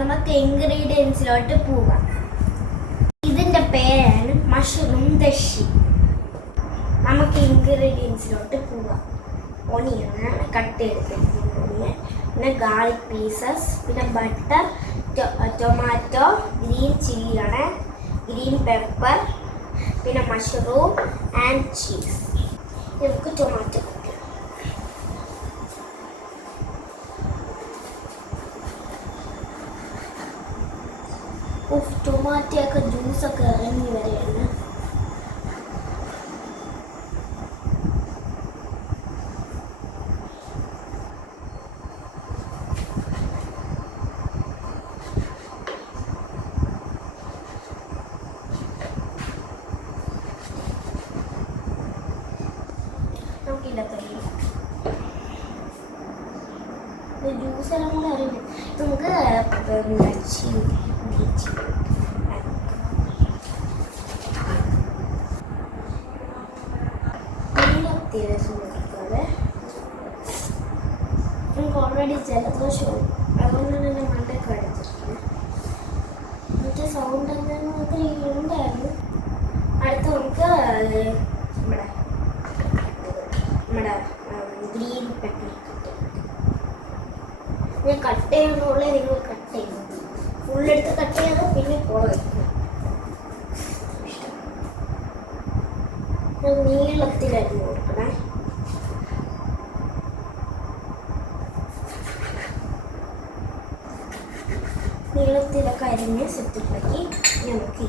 നമുക്ക് ഇൻഗ്രീഡിയൻസിലോട്ട് പോവാം. ഇതിൻ്റെ പേരാണ് മഷ്റൂം ദശി. നമുക്ക് ഇൻഗ്രീഡിയൻസിലോട്ട് പോവാം. ഒനിയൻ കട്ട് ചെയ്തെടുത്തിരിക്കുന്നത്, ഒനിയൻ, പിന്നെ ഗാർലിക് പീസസ്, പിന്നെ ബട്ടർ, ടൊമാറ്റോ, ഗ്രീൻ ചില്ലിയാണ്, ഗ്രീൻ പെപ്പർ, പിന്നെ മഷ്റൂം ആൻഡ് ചീസ്. നമുക്ക് ടൊമാറ്റോ ടൊമാറ്റോയൊക്കെ ജ്യൂസൊക്കെ ഇറങ്ങി വരെയാണ്. ജ്യൂസ് എല്ലാം കൂടെ അറിയില്ല. നമുക്ക് നമുക്ക് ഓൾറെഡി ജലദോഷവും അതുകൊണ്ട് തന്നെ മണ്ടൊക്കെ അടിച്ചിട്ടുണ്ട്. മറ്റേ സൗണ്ട് എന്താണെന്ന് മാത്രമേ ഉണ്ടായിരുന്നു. അടുത്ത് നമുക്ക് നമ്മുടെ ഗ്രീൻ പെപ്പർ ഞാൻ കട്ട് ചെയ്യുന്നുള്ളേ. നിങ്ങൾ കട്ട് ചെയ്യുന്നു, ഫുള്ളെടുത്ത് കട്ട് ചെയ്യാതെ പിന്നെ കുള വയ്ക്കും. നീളത്തിലരിഞ്ഞ് കൊടുക്കണേ. നീളത്തിലൊക്കെ അരിഞ്ഞ് സെറ്റിലാക്കി നമുക്ക്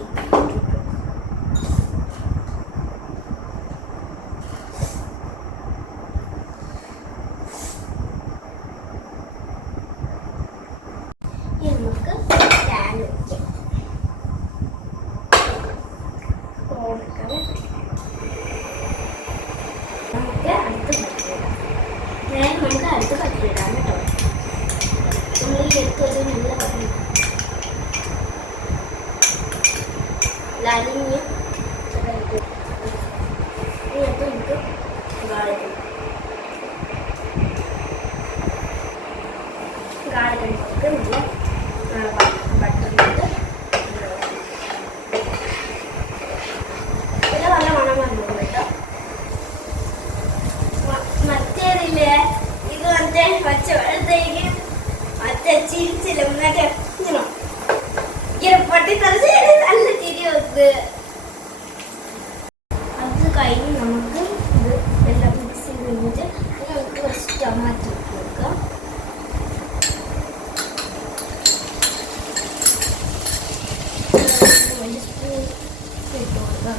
അടുത്ത് കട്ടിയിടാം കേട്ടോ. നമ്മൾ ഈ എടുത്ത് വെച്ചാൽ നല്ല കട്ടി ലരിഞ്ഞ് ഇതിനകത്ത് നമുക്ക് ഗാർലിക് നല്ല ബട്ടറിട്ട് പിന്നെ നല്ല മണം വന്നു കേട്ടോ. മറ്റേതില്ലേ ഇത് മറ്റേ പച്ച വെള്ളത്തേക്ക് മറ്റേ ചിരിച്ചില്ല മറ്റേ ഇങ്ങനെ പൊട്ടിത്തെറിച്ച് നല്ല ചിരി വെക്ക്. അത് കഴിഞ്ഞ് നമുക്ക് ഇത് എല്ലാം മിക്സ് ചെയ്ത് കഴിഞ്ഞിട്ട് നമുക്ക് കുറച്ച് ടൊമാറ്റോ ഇട്ട് വെക്കാം. ഇട്ട് കൊടുക്കാം.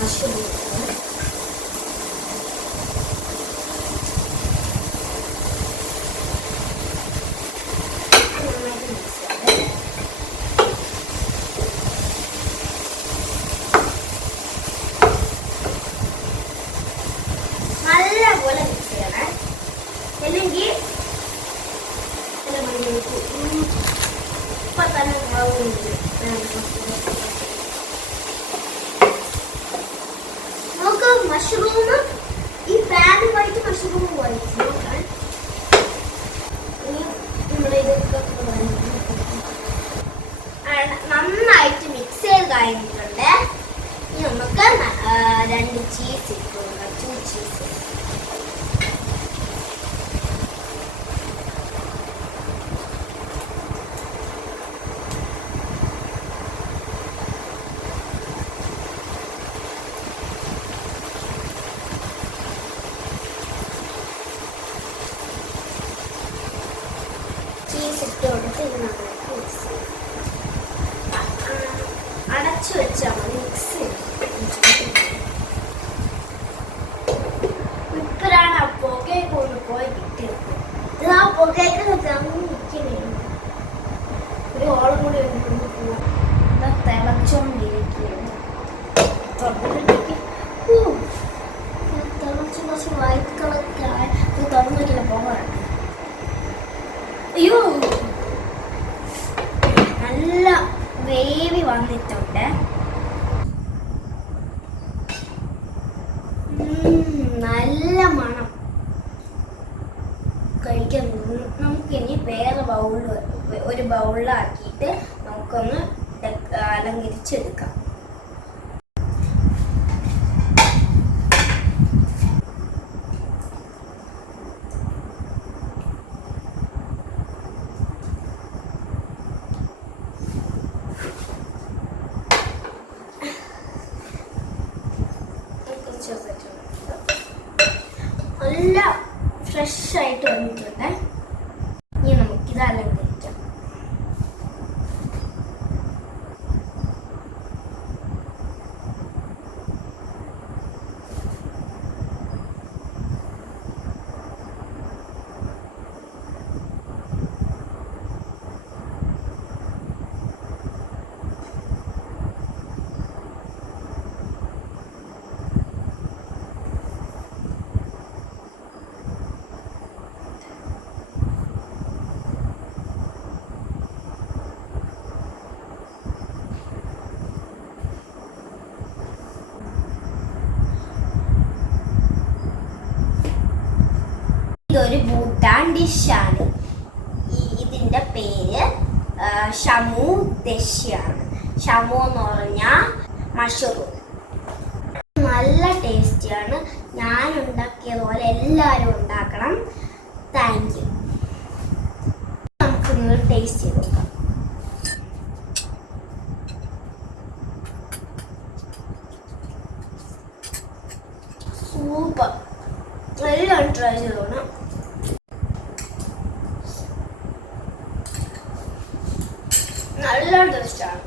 മഷ്റൂം നല്ലപോലെ മിക്സ് ചെയ്യണേ. അല്ലെങ്കിൽ ഇപ്പൊ തന്നെ മഷ്റൂം ഈ പാനുമായിട്ട് മഷ്റൂം വഴിച്ച് നോക്കാൻ. ഇനി നമ്മളിതൊക്കെ നന്നായിട്ട് മിക്സ് ചെയ്ത് കഴിഞ്ഞിട്ടുണ്ട്. ഇനി നമുക്ക് 2 ചീസ് ഇട്ട് കൊടുക്കാം. 2 ചീസ്. അടച്ചു വെച്ചാൽ മതി. മിക്സ് ഇപ്പോഴാണ് ആ പുകയൊക്കെ ഒന്ന് പോയി കിട്ടിയത്. ഇത് ആ പുകയൊക്കെ നിൽക്കുന്നേ. ഒരു ഓളം കൂടി കൊണ്ട് പോവാം. തിളച്ചോണ്ടിരിക്കുകയാണ്. തിളച്ച് കുറച്ച് വൈറ്റ് കഴിക്കാൻ തോന്നും. നമുക്കിനി വേറെ ഒരു ബൗളിലാക്കിയിട്ട് നമുക്കൊന്ന് അലങ്കരിച്ചെടുക്കാം. നല്ല ഫ്രഷ് ആയിട്ട് വന്നിട്ടുണ്ട്. ഇനി നമുക്കിത് അലങ്കരിക്കാം. ഇതൊരു ഭൂട്ടാൻ ഡിഷാണ്. ഇതിൻ്റെ പേര് ഷമു ദശയാണ്. ഷമു എന്ന് പറഞ്ഞാൽ മഷ്റൂം. നല്ല ടേസ്റ്റിയാണ്. ഞാൻ ഉണ്ടാക്കിയതുപോലെ എല്ലാവരും ഉണ്ടാക്കണം. Thank you. നമുക്കൊന്ന് ടേസ്റ്റ് ചെയ്ത് നോക്കാം. സൂപ്പർ. എല്ലാവരും ട്രൈ ചെയ്തോണം. നല്ല ടേസ്റ്റാണ്.